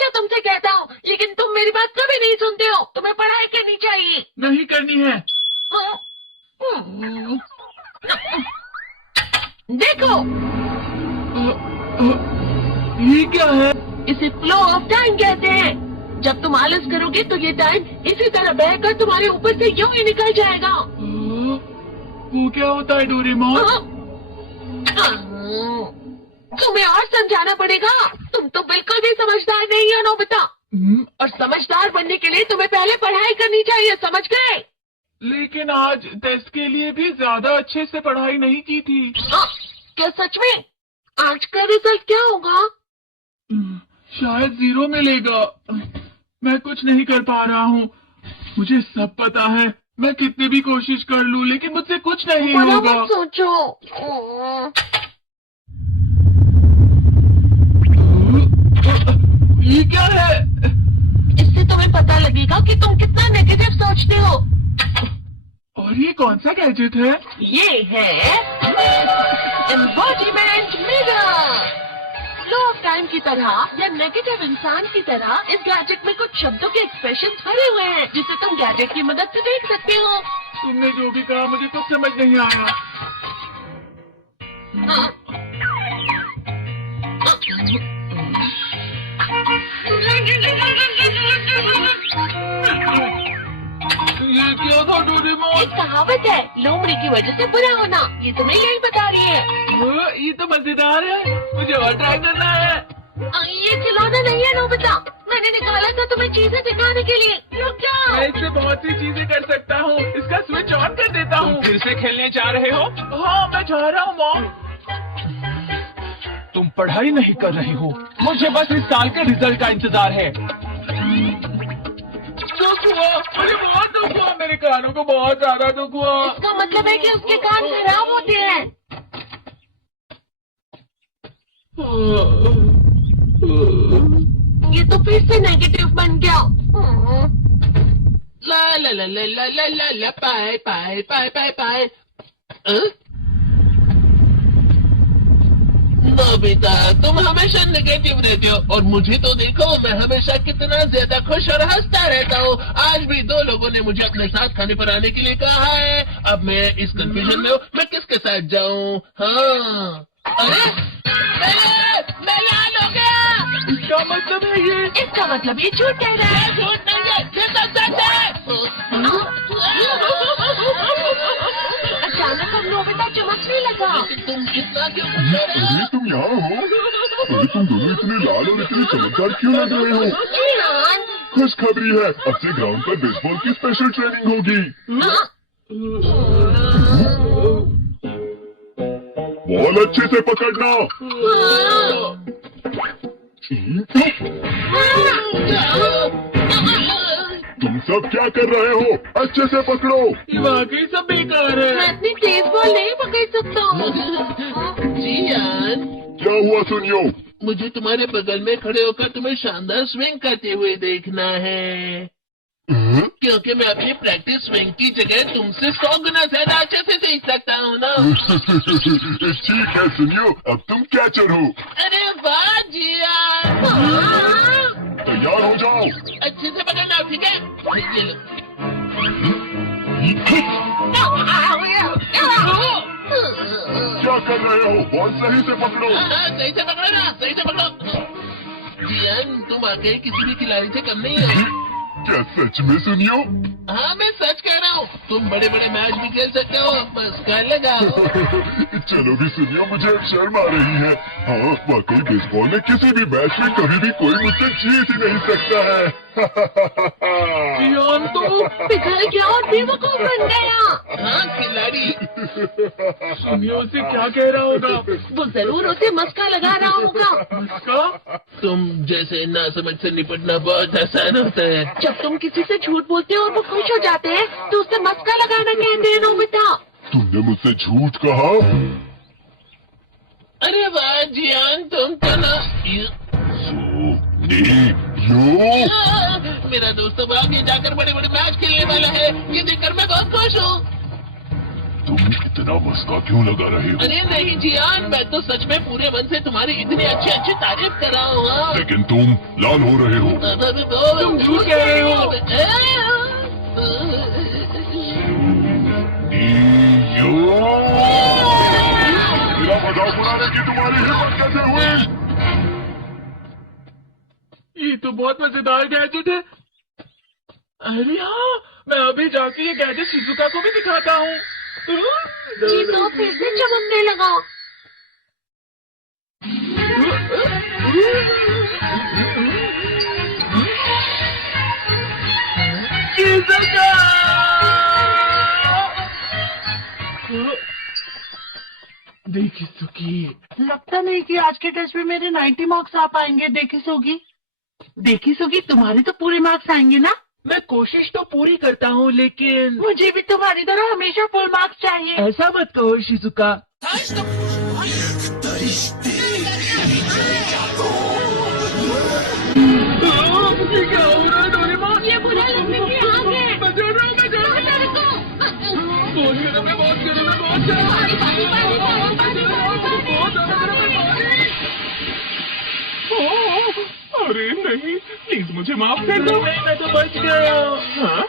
हमेशा तुमसे कहता हूँ, लेकिन तुम मेरी बात कभी नहीं सुनते हो। तुम्हें पढ़ाई करनी चाहिए। नहीं करनी है। देखो, ये क्या है? इसे फ्लो ऑफ टाइम कहते हैं। जब तुम आलस करोगे तो ये टाइम इसी तरह बहकर तुम्हारे ऊपर से यूं ही निकल जाएगा। वो क्या होता है डोरेमोन? तुम्हें और समझाना पड़ेगा। तुम तो बिल्कुल भी समझदार नहीं हो नोबिता। और समझदार बनने के लिए तुम्हें पहले पढ़ाई करनी चाहिए, समझ गए? लेकिन आज टेस्ट के लिए भी ज्यादा अच्छे से पढ़ाई नहीं की थी। क्या सच में? आज का रिजल्ट क्या होगा? शायद 0 मिलेगा। मैं कुछ नहीं कर पा रहा हूँ। मुझे सब पता है। मैं कितनी भी कोशिश कर लूँ, लेकिन मुझसे कुछ नहीं होगा। मत सोचो। ये क्या है? इससे तुम्हें पता लगेगा कि तुम कितना नेगेटिव सोचते हो। और ये कौन सा गैजेट है? ये है embodiment mirror. Flow of time की तरह या नेगेटिव इंसान की तरह इस गैजेट में कुछ शब्दों के एक्सप्रेशन भरे हुए हैं, जिसे तुम गैजेट की मदद से देख सकते हो। तुमने जो भी कहा मुझे कुछ समझ नहीं आया। ये क्या था डोरेमोन? एक कहावत है, लोमड़ी की वजह से बुरा होना। ये तुम्हें यही बता रही है। ये तो मजेदार है। मुझे और ट्राई करना है। ये खिलौना नहीं है नोबिता। मैंने निकाला था तुम्हें चीजें दिखाने के लिए। रुक जाओ। मैं इससे बहुत सी चीजें कर सकता हूँ। इसका स्विच ऑन कर देता हूँ। फिर से खेलने जा रहे हो? हाँ, मैं जा रहा हूँ मॉम। तुम पढ़ाई नहीं कर रहे हो। मुझे बस इस साल के रिजल्ट का इंतजार है। दुख हुआ, मुझे बहुत दुख हुआ। मेरे कानों को बहुत ज्यादा दुख हुआ। इसका मतलब है कि उसके कान खराब होते हैं। ये तो फिर से नेगेटिव बन गया। ला ला ला ला ला ला ला ला पाए पाए पाए पाए पाए। नोबिता, तुम हमेशा नेगेटिव रहते हो और मुझे तो देखो, मैं हमेशा कितना ज्यादा खुश और हंसता रहता हूँ। आज भी 2 लोगों ने मुझे अपने साथ खाने पर आने के लिए कहा है। अब मैं इस कंफ्यूजन में हूँ, मैं किसके साथ जाऊँ? हाँ, अरे मैं लाल हो गया। इसका मतलब है ये? इसका मतलब ये झूठ कह रहा है। झूठ नहीं है, ये तो सच है। अचानक हम नोबिता चमकने लगा। तुम कितना क्यों खुश हो रहे हो? अरे तुम यहाँ हो? अरे तुम दोनों इतने लाल और इतने चमकदार क्यों लग रहे हो? जियान, खुशखबरी है, अब से ग्राउंड पर बेसबॉल की स्पेशल ट्रेनिंग होगी। बॉल अच्छे से पकड़ना। तुम सब क्या कर रहे हो? अच्छे से पकड़ो। ये वाकई सब बेकार है। मैं अपनी तेज बॉल नहीं पकड़ सकता हूँ। जियान, क्या हुआ सुनियो? मुझे तुम्हारे बगल में खड़े होकर तुम्हें शानदार स्विंग करते हुए देखना है, क्योंकि मैं अपनी प्रैक्टिस स्विंग की जगह तुमसे 100 गुना ज्यादा अच्छे से सीख सकता हूँ ना। ठीक है सुनियो, अब तुम कैचर हो। अरे वाह जियान, तैयार हो जाओ। अच्छे से पकड़ना, ठीक है? ये लो। क्या कर रहे हो? बॉल सही से पकड़ो। हाँ, सही से पकड़ो ना, सही से पकड़ो। जियान, तुम आगे किसी भी खिलाड़ी से कम नहीं हो। क्या सच में सुनियो? हाँ, मैं सच कह रहा हूँ। तुम बड़े बड़े मैच भी खेल सकते हो, बस कर लगाओ। चलो भी सुनियो, मुझे अब शर्म आ रही है। हाँ, वाकई बेसबॉल में किसी भी मैच में कभी भी कोई मुझसे जीत ही नहीं सकता है। जियान तो पिघल गया और बेवकूफ बन गया। हाँ, खिलाड़ी। सुनियो से क्या कह रहा होगा? वो जरूर उसे मस्का लगा रहा होगा। इसका? तुम जैसे नासमझ से निपटना बहुत आसान होता है। जब तुम किसी से झूठ बोलते हो और वो खुश हो जाते हैं, तो उसे मस्का लगाना कहते हैं नोबिता। तुमने मुझसे झूठ कहा? अरे वाह जियान, तुम तो ना मेरा दोस्त अब आगे जाकर बड़े बड़े मैच खेलने वाला है। ये देखकर मैं बहुत खुश हूँ। तुम इतना मस्का क्यों लगा रहे हो? अरे नहीं जियान, मैं तो सच में पूरे मन से तुम्हारी इतनी अच्छी अच्छी तारीफ कर रहा हूँ। हाँ। लेकिन तुम लाल हो रहे हो। तुम झूठ कह रहे हो। मेरा मजाक उड़ाने की तुम्हारी हिम्मत कैसे हुई? ये तो बहुत मजेदार गैजेट है। अरे हाँ, मैं अभी जाके ये गैजेट शिजुका को भी दिखाता हूँ। ये तो फिर से चमकने लगा। शिजुका! देखी सुकी, लगता नहीं कि आज के टेस्ट में मेरे 90 मार्क्स आ पाएंगे। देखी सुगी, तुम्हारे तो पूरे मार्क्स आएंगे ना? मैं कोशिश तो पूरी करता हूँ, लेकिन मुझे भी तुम्हारी तरह हमेशा फुल मार्क्स चाहिए। ऐसा मत कहो शिजुका। ये क्या हो रहा है डोरेमोन? ये बुरा लगने की आग है। मैं चल रहा हूँ। बहुत गर्म है। अरे नहीं, प्लीज मुझे माफ कर दो। नहीं, मैं तो बच गया। हाँ?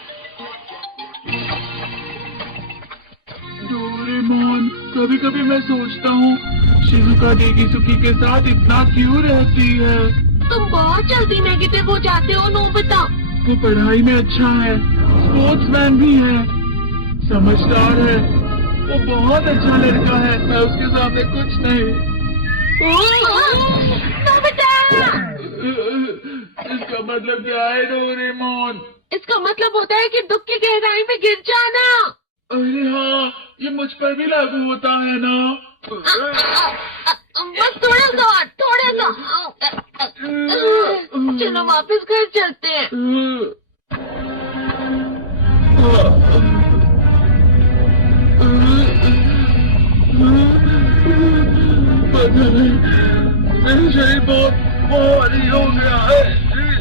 डोरेमोन, कभी कभी मैं सोचता हूँ शिजुका डेकिसुकी के साथ इतना क्यों रहती है। तुम बहुत जल्दी नेगेटिव हो जाते हो नोबिता। वो पढ़ाई में अच्छा है, स्पोर्ट्समैन भी है, समझदार है, वो बहुत अच्छा लड़का है। मैं उसके सामने कुछ नहीं। नोबिता! इसका मतलब क्या है डोरेमोन? इसका मतलब होता है कि दुख की गहराई में गिर जाना। अरे हाँ, ये मुझ पर भी लागू होता है ना। बस थोड़ा सा। चलो वापस घर चलते हैं। पता नहीं, मेरा शरीर बहुत भारी हो गया है।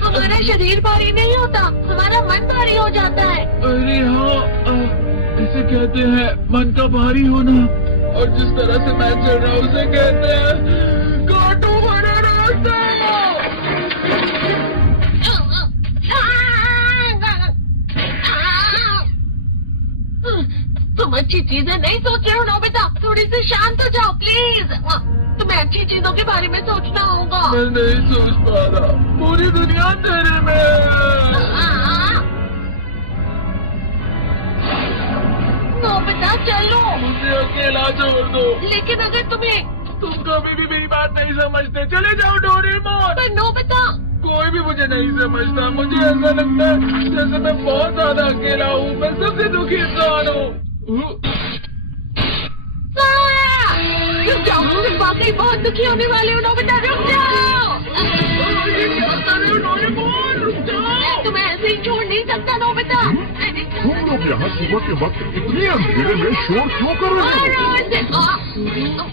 हमारा शरीर भारी नहीं होता, हमारा मन भारी हो जाता है। अरे हाँ, इसे कहते हैं मन का भारी होना। और जिस तरह से मैं चल रहा हूँ उसे कहते हैं कांटों भरा रास्ता। तुम अच्छी चीजें नहीं सोच रहे हो नोबिता, थोड़ी सी शांत हो जाओ प्लीज। तुम्हें अच्छी चीजों के बारे में सोचना होगा। मैं नहीं सोच पा रहा, पूरी दुनिया अंधेरे में है। नोबिता चलो। मुझे अकेला छोड़ दो। लेकिन अगर तुम कभी भी मेरी बात नहीं समझते, चले जाओ डोरेमोन। पर नोबिता, कोई भी मुझे नहीं समझता। मुझे ऐसा लगता है जैसे मैं बहुत ज्यादा अकेला हूँ। मैं सबसे दुखी इंसान हूँ। रुक जाओ, तुम वाकई बहुत दुखी होने वाले हो नोबिता, रुक जाओ। मैं तुम्हें ऐसे ही छोड़ नहीं सकता नोबिता। तुम लोग यहाँ सुबह के वक्त इतनी अंधेरे में शोर क्यों कर रहे हो?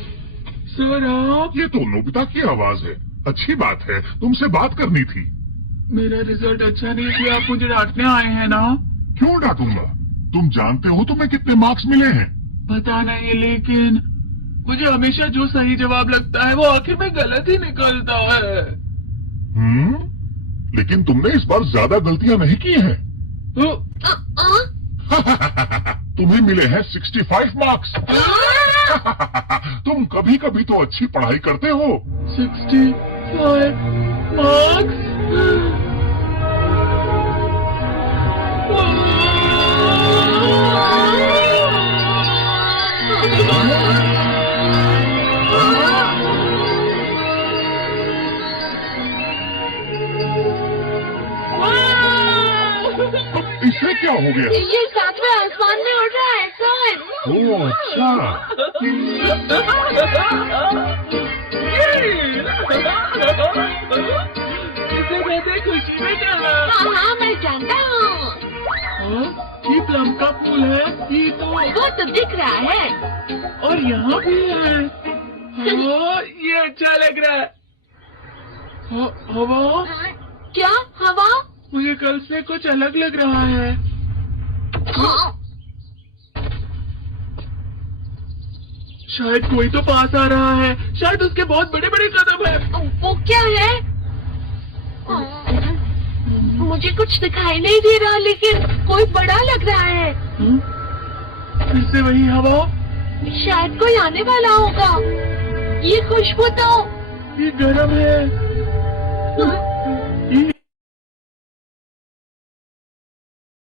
सर आप? ये तो नोबिता की आवाज है। अच्छी बात है, तुमसे बात करनी थी। मेरा रिजल्ट अच्छा नहीं किया, आप मुझे डांटने आए हैं ना? क्यों डांटूंगा? तुम जानते हो तुम्हें कितने मार्क्स मिले हैं? पता नहीं, लेकिन मुझे हमेशा जो सही जवाब लगता है वो आखिर में गलत ही निकलता है। लेकिन तुमने इस बार ज्यादा गलतियां नहीं की हैं। तुम्हें मिले हैं 65 मार्क्स। तुम कभी कभी तो अच्छी पढ़ाई करते हो। 65 मार्क्स? इससे क्या हो गया? ये सातवें आसमान में उड़ रहा है सर। ओह अच्छा। इसे कहते खुशी में चला। हाँ मैं जानता हूँ। ये प्लम का फूल है। ये तो वो तो दिख रहा है। और यहाँ भी है। ये अच्छा लग रहा है। हवा? क्या हवा? मुझे कल से कुछ अलग लग रहा है। शायद कोई तो पास आ रहा है, शायद उसके बहुत बड़े बड़े कदम है। वो क्या है? मुझे कुछ दिखाई नहीं दे रहा, लेकिन कोई बड़ा लग रहा है। फिर से वही हवा। शायद कोई आने वाला होगा। ये खुशबू तो ये गर्म है।